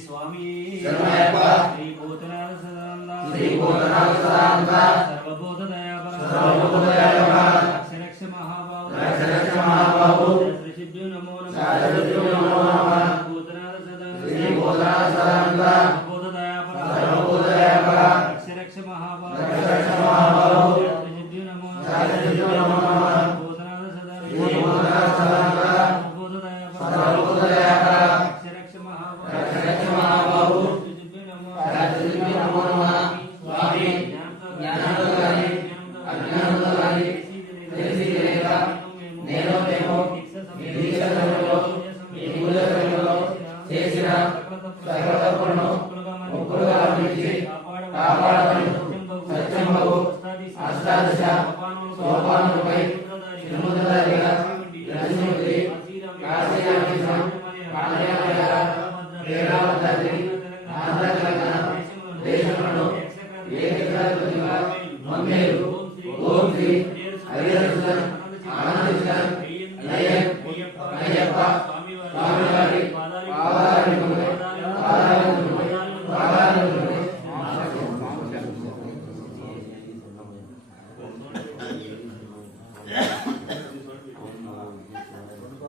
स्वामी शरणमय्यप्पा श्री भूतनाथ सदानंद सर्वभूतदयापर रक्ष महाबाहु श्री नमो नमः भूतनाथ सदानंद सर्वभूतदयापर रक्ष महाबाहु श्री नमो नमः भूतनाथ सदानंद आनंद